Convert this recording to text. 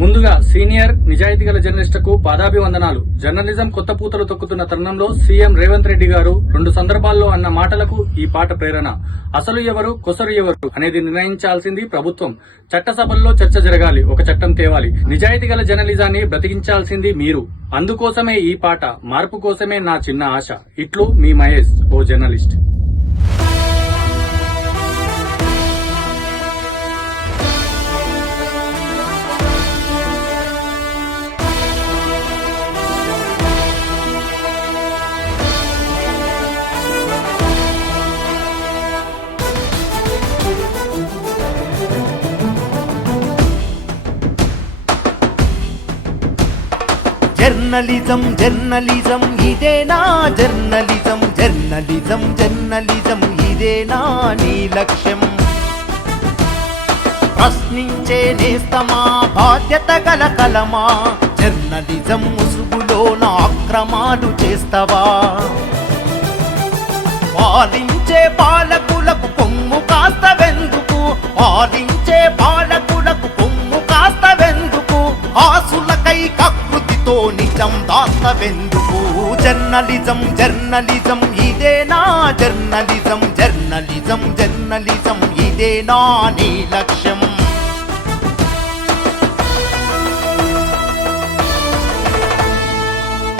ముందుగా సీనియర్ నిజాయితీ గల జర్నలిస్టుకు పాదాభివందనాలు. జర్నలిజం కొత్త పూతలు తొక్కుతున్న తరుణంలో సీఎం రేవంత్ రెడ్డి గారు 2 సందర్భాల్లో అన్న మాటలకు ఈ పాట ప్రేరణ. అసలు ఎవరు కొసరు ఎవరు అనేది నిర్ణయించాల్సింది ప్రభుత్వం. చట్టసభల్లో చర్చ జరగాలి, ఒక చట్టం తేవాలి. నిజాయితీ గల జర్నలిజాన్ని బ్రతికించాల్సింది మీరు. అందుకోసమే ఈ పాట, మార్పు కోసమే నా చిన్న ఆశ. ఇట్లు మీ మహేష్, ఓ జర్నలిస్ట్. జర్నలిజం జర్నలిజం ఇదేనా జర్నలిజం జర్నలిజం జర్నలిజం ఇదేనా నీ లక్ష్యం? ప్రశ్నించే నేస్తమా బాధ్యత గల కలమా? జర్నలిజం ముసుగులోన అక్రమాలు చేస్తావా? పాలించే పాలకులకు కొమ్ము కాస్తవెందుకు? పాలించే పాలకులకు కొమ్ము కాస్తవెందుకు? ఆసులకై కకృతితో నిజం దాస్తవెందుకు? జర్నలిజం జర్నలిజం ఇదేనా జర్నలిజం జర్నలిజం జర్నలిజం ఇదేనా నీ లక్ష్యం?